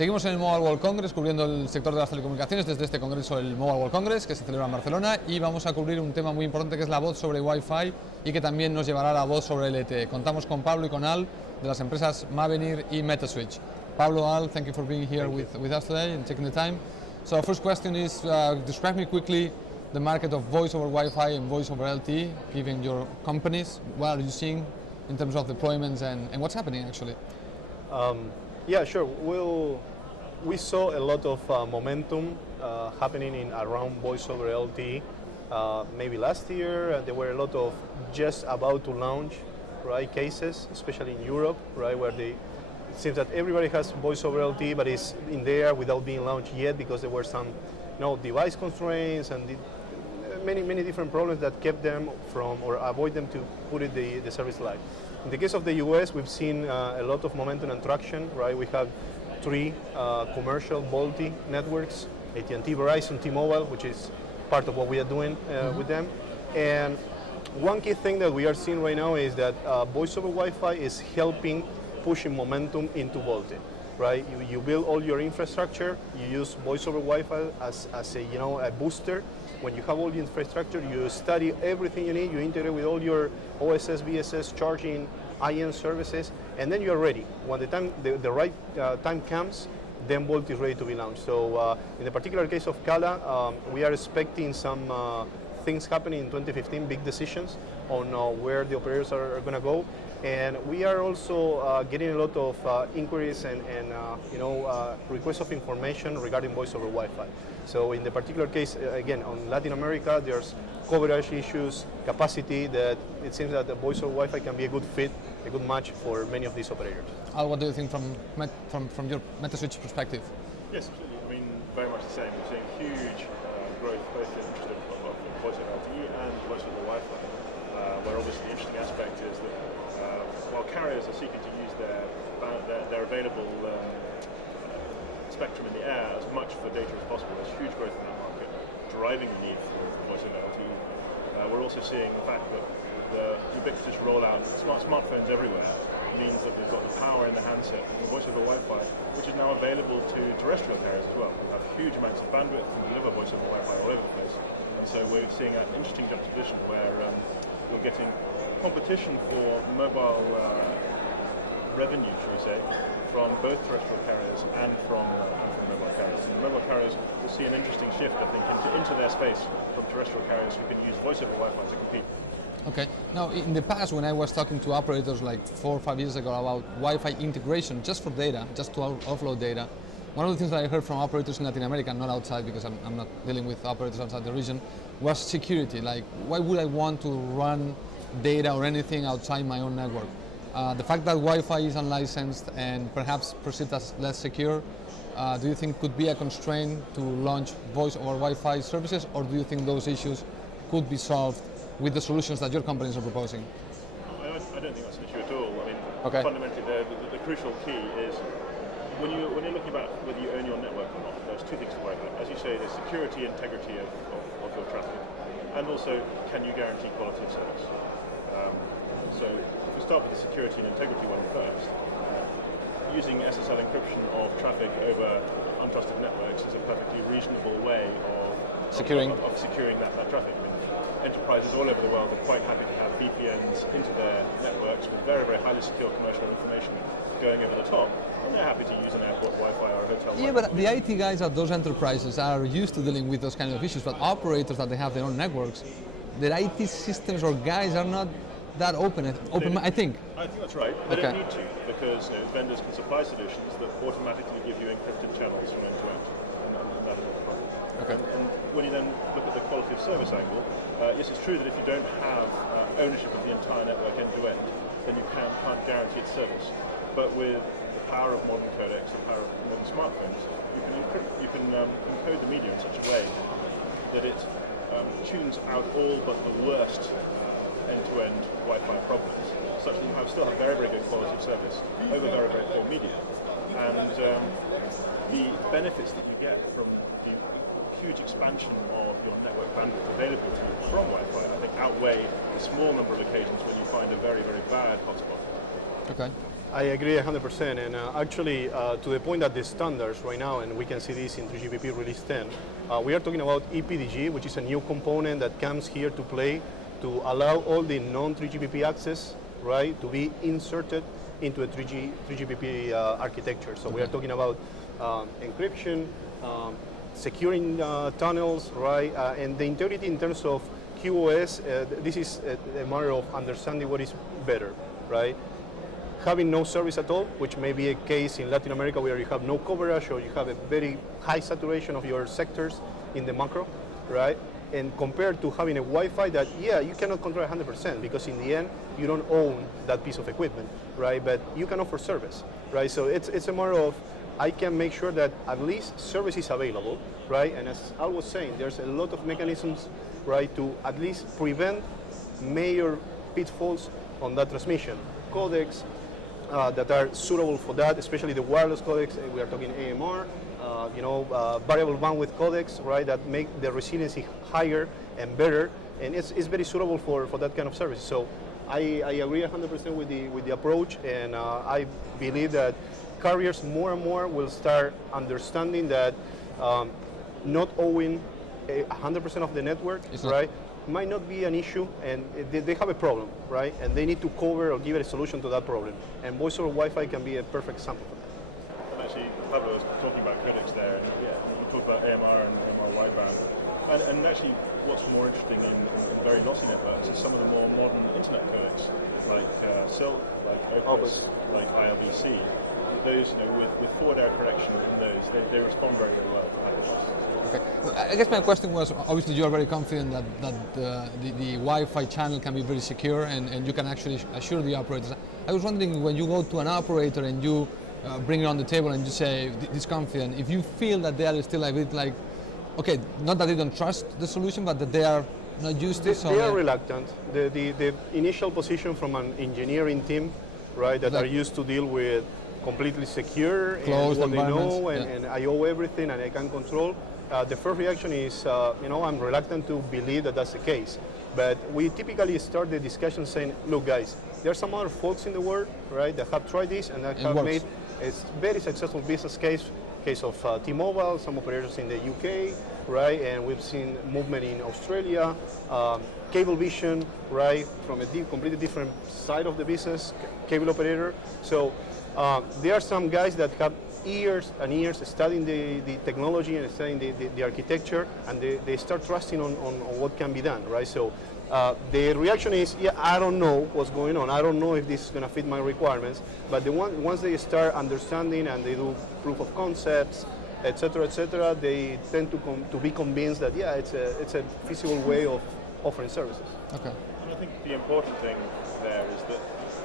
Seguimos en el Mobile World Congress cubriendo el sector de las telecomunicaciones desde este congreso, el Mobile World Congress, que se celebra en Barcelona, y vamos a cubrir un tema muy importante que es la voz sobre Wi-Fi y que también nos llevará a la voz sobre LTE. Contamos con Pablo y con Al de las empresas Mavenir y MetaSwitch. Pablo, Al, thank you for being here with us today and taking the time. So our first question is, describe me quickly the market of voice over Wi-Fi and voice over LTE, given your companies. What are you seeing in terms of deployments and what's happening actually? Yeah, sure. We saw a lot of momentum happening in around voice over LTE. Maybe last year there were a lot of just about to launch, right, cases, especially in Europe, right, where it seems that everybody has voice over LTE, but it's in there without being launched yet because there were some, device constraints and many different problems that kept them from or avoid them to put the service live. In the case of the US, we've seen a lot of momentum and traction, right? We have 3 commercial VoLTE networks, AT&T, Verizon, T-Mobile, which is part of what we are doing with them. And one key thing that we are seeing right now is that voice over Wi-Fi is helping pushing momentum into VoLTE, right? You build all your infrastructure, you use voice over Wi-Fi as a booster. When you have all the infrastructure, you study everything you need, you integrate with all your OSS, BSS, charging, IM services, and then you're ready. When the right time comes, then VoLTE is ready to be launched. So in the particular case of Cala, we are expecting some things happening in 2015, big decisions on where the operators are going to go. And we are also getting a lot of inquiries and requests of information regarding voice over Wi-Fi. So in the particular case, again, on Latin America, there's coverage issues, capacity, that it seems that the voice over Wi-Fi can be a good fit, a good match for many of these operators. Al, what do you think from your MetaSwitch perspective? Yes, absolutely. I mean, very much the same. We're seeing huge growth both in interest of voice over LTE and voice over Wi-Fi, where obviously the interesting aspect is that while carriers are seeking to use their available spectrum in the air as much for data as possible, there's huge growth in that market, driving the need for voice over LTE. We're also seeing the fact that the ubiquitous rollout of smartphones everywhere means that we've got the power in the handset from voice over Wi-Fi, which is now available to terrestrial carriers as well. We have huge amounts of bandwidth to deliver voice over Wi-Fi all over the place. And so we're seeing an interesting juxtaposition where we're getting competition for mobile revenue, shall we say, from both terrestrial carriers and from mobile carriers. And the mobile carriers will see an interesting shift, I think, into their space from terrestrial carriers who can use voice over Wi-Fi to compete. Okay. Now, in the past, when I was talking to operators like 4 or 5 years ago about Wi-Fi integration, just for data, just to offload data, one of the things that I heard from operators in Latin America, not outside because I'm not dealing with operators outside the region, was security. Like, why would I want to run data or anything outside my own network? The fact that Wi-Fi is unlicensed and perhaps perceived as less secure, do you think could be a constraint to launch voice over Wi-Fi services, or do you think those issues could be solved with the solutions that your companies are proposing? I don't think that's an issue at all. I mean, okay. Fundamentally, the crucial key is when you're looking about whether you own your network or not, there's 2 things to worry about. As you say, the security, integrity of your traffic, and also, can you guarantee quality of service? So if we start with the security and integrity one first, using SSL encryption of traffic over untrusted networks is a perfectly reasonable way of securing that traffic. I mean, enterprises all over the world are quite happy to have VPNs into their networks with very, very highly secure commercial information going over the top, and they're happy to use an airport Wi-Fi or a hotel Wi-Fi. Yeah, but the IT guys at those enterprises are used to dealing with those kind of issues, but operators that they have their own networks, their IT systems or guys are not that open, I think. I think that's right. They don't need to, because vendors can supply solutions that automatically give you encrypted channels from end to end, and that is not a problem. Okay. And when you then look at the quality of service angle, yes, it's true that if you don't have ownership of the entire network end to end, then you can't guarantee its service. But with the power of modern codecs, the power of modern smartphones, you can encode the media in such a way that it tunes out all but the worst end-to-end Wi-Fi problems, such that you still have very, very good quality of service over very, very poor media. And the benefits that you get from the huge expansion of your network bandwidth available to you from Wi-Fi, I think, outweigh the small number of occasions when you find a very, very bad hotspot. Okay. I agree 100%, and actually to the point that the standards right now, and we can see this in 3GPP release 10, we are talking about ePDG, which is a new component that comes here to play to allow all the non-3GPP access, right, to be inserted into a 3GPP architecture. So we are talking about encryption, securing tunnels, right, and the integrity in terms of QoS. This is a matter of understanding what is better, right? Having no service at all, which may be a case in Latin America where you have no coverage or you have a very high saturation of your sectors in the macro, right? And compared to having a Wi-Fi that, yeah, you cannot control 100% because in the end, you don't own that piece of equipment, right? But you can offer service, right? So it's a matter of, I can make sure that at least service is available, right? And as I was saying, there's a lot of mechanisms, right, to at least prevent major pitfalls on that transmission. Codecs that are suitable for that, especially the wireless codecs, we are talking AMR, variable bandwidth codecs, right, that make the resiliency higher and better, and it's very suitable for that kind of service. So I agree 100% with the approach, and I believe that carriers more and more will start understanding that not owing 100% of the network, right, might not be an issue, and they have a problem, right, and they need to cover or give a solution to that problem, and voice over Wi-Fi can be a perfect example for that. And actually, Pablo was talking about codecs there, and yeah, we talked about AMR and AMR wideband, and actually what's more interesting in very lossy networks is some of the more modern internet codecs, like SILT, like Opus, like ILBC. Those, with forward error correction in those, they respond very, very well to high losses. Okay. I guess my question was, obviously you are very confident that the Wi-Fi channel can be very secure and you can actually assure the operators. I was wondering, when you go to an operator and you bring it on the table and you say, this confident, if you feel that they are still a bit like, okay, not that they don't trust the solution, but that they are not used to it. They are reluctant. The initial position from an engineering team, right, that are used to deal with completely secure and what they know, and I owe everything and I can control. The first reaction is, I'm reluctant to believe that that's the case. But we typically start the discussion saying, look guys, there are some other folks in the world, right, that have tried this and that have made a very successful business case of T-Mobile, some operators in the UK, right, and we've seen movement in Australia, Cablevision, right, from a completely different side of the business, cable operator. So there are some guys that have years and years studying the technology and studying the architecture, and they start trusting on what can be done, right? So the reaction is, yeah, I don't know what's going on. I don't know if this is going to fit my requirements. But once they start understanding and they do proof of concepts, etc., they tend to be convinced that, yeah, it's a feasible way of offering services. Okay. And I think the important thing there is that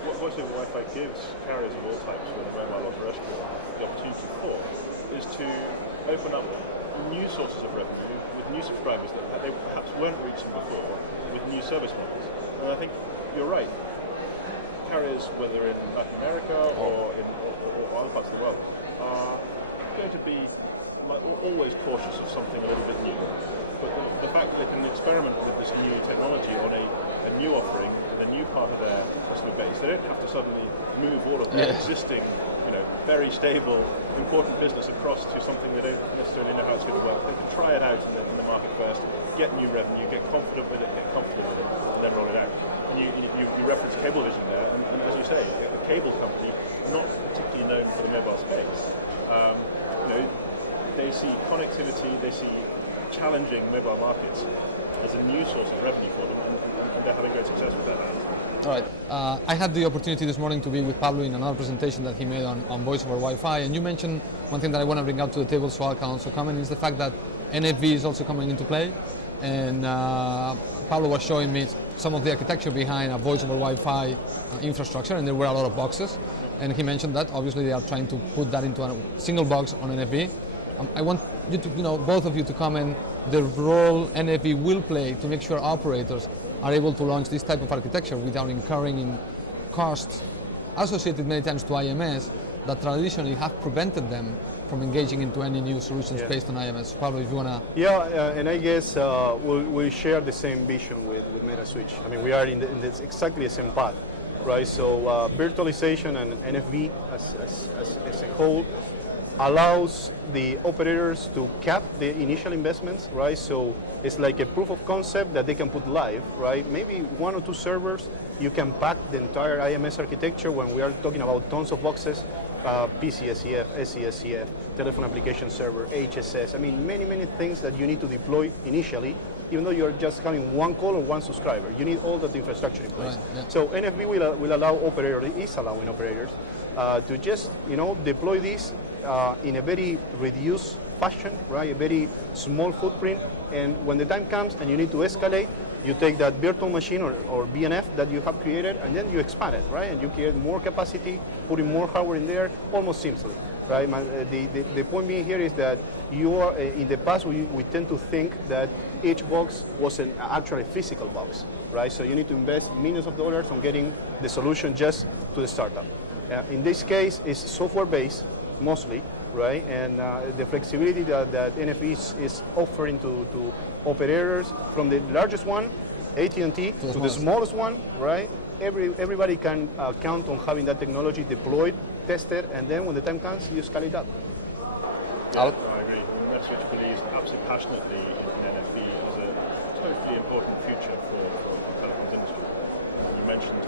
what voice over Wi-Fi gives carriers of all types, whether mobile or terrestrial, the opportunity for is to open up new sources of revenue with new subscribers that they perhaps weren't reaching before, with new service models. And I think you're right. Carriers, whether in Latin America or other parts of the world, are going to be always cautious of something a little bit new. But the fact that they can experiment with this new technology on a new offering, a new part of their customer base, they don't have to suddenly move all of their existing, very stable, important business across to something they don't necessarily know how it's going to work. They can try it out in the market first, get new revenue, get confident with it, get comfortable with it, and then roll it out. And you referenced Cablevision there, and as you say, a cable company, not particularly known for the mobile space. They see connectivity, they see challenging mobile markets as a new source of revenue for them, and they're having great success with that. All right. I had the opportunity this morning to be with Pablo in another presentation that he made on voice over Wi-Fi, and you mentioned one thing that I want to bring up to the table, so I can also comment, is the fact that NFV is also coming into play. And Pablo was showing me some of the architecture behind a voice over Wi-Fi infrastructure, and there were a lot of boxes. And he mentioned that obviously they are trying to put that into a single box on NFV. I want you to, both of you to comment the role NFV will play to make sure operators are able to launch this type of architecture without incurring in costs associated many times to IMS that traditionally have prevented them from engaging into any new solutions based on IMS. Pablo, if you want to... Yeah, and I guess we share the same vision with MetaSwitch. I mean, we are in exactly the same path. right? So virtualization and NFV as a whole allows the operators to cap the initial investments, right? So it's like a proof of concept that they can put live, right? Maybe 1 or 2 servers, you can pack the entire IMS architecture when we are talking about tons of boxes, PCSCF, SCSCF, telephone application server, HSS. I mean, many things that you need to deploy initially, even though you're just having 1 call or 1 subscriber. You need all that infrastructure in place. Right, yeah. So NFV will allow operators, is allowing operators to just, deploy this in a very reduced fashion, right? A very small footprint. And when the time comes and you need to escalate, you take that virtual machine or BNF that you have created, and then you expand it, right? And you create more capacity, putting more hardware in there, almost seamlessly, right? The point being here is that you are, in the past, we tend to think that each box was an actually physical box, right? So you need to invest millions of dollars on getting the solution just to the startup. In this case, it's software-based, mostly, right? And the flexibility that NFV is offering to operators, from the largest one, AT&T, to the smallest one, right? Everybody can count on having that technology deployed, tested, and then when the time comes, you scale it up. Yeah, I agree. MetaSwitch believes absolutely passionately in NFV as a totally important future for the telecoms industry. You mentioned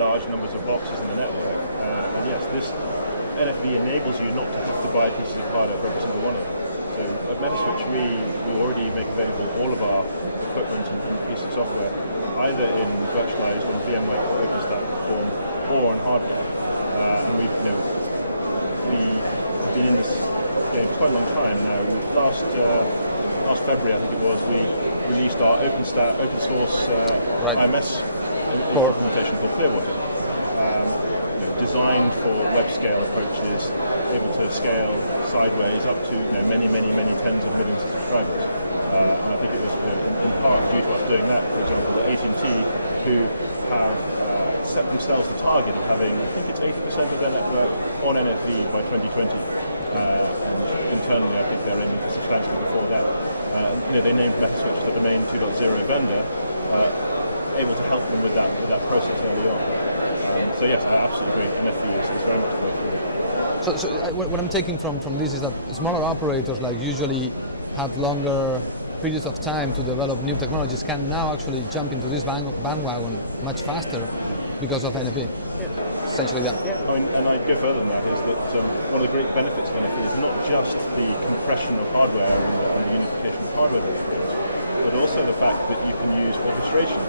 large numbers of boxes in the network, and yes, this NFV enables you not to have to buy pieces of hardware for every single one of them. So at MetaSwitch, we already make available all of our equipment and pieces of software, either in virtualized or VMware with that form, or on hardware. And we've been in this game for quite a long time now. Last February, I think it was, we released our open source IMS implementation called Clearwater. Designed for web scale approaches, able to scale sideways up to many tens of millions of subscribers. I think it was in part due to us doing that. For example, AT&T, who have set themselves the target of having, I think it's 80% of their network on NFV by 2020. Internally, I think they're aiming substantially before that. They named MetaSwitch the domain 2.0 vendor, able to help them with that process early on. So yes, I absolutely agree. NFV is very much the way. So what I'm taking from this is that smaller operators, like usually had longer periods of time to develop new technologies, can now actually jump into this bandwagon much faster because of NFV. Yes. Essentially that. Yeah, and I'd go further than that, is that one of the great benefits of NFV is not just the compression of hardware and the unification of hardware that it brings, but also the fact that you can use orchestration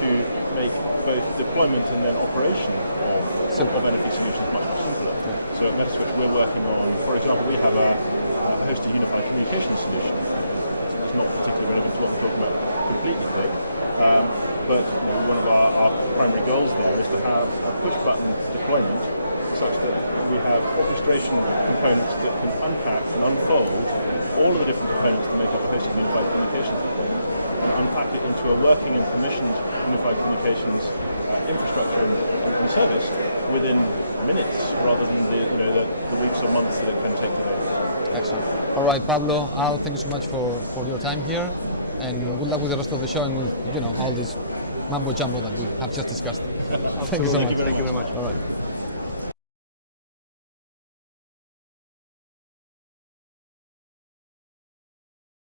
to make both deployment and then operation of NFV solutions much more simpler. Yeah. So at MetaSwitch, we're working on, for example, we have a hosted unified communications solution. It's not particularly relevant to what we're talking about completely today, but one of our primary goals there is to have a push-button deployment such that we have orchestration components that can unpack and unfold all of the different components that make up a hosted unified communications deployment, and unpack it into a working and permissioned unified communications infrastructure and service within minutes, rather than the weeks or months that it can take today. Excellent. All right, Pablo, Al, thank you so much for your time here, and good luck with the rest of the show and with all this mambo jumbo that we have just discussed. Thank you so much. Thank you very much. All right.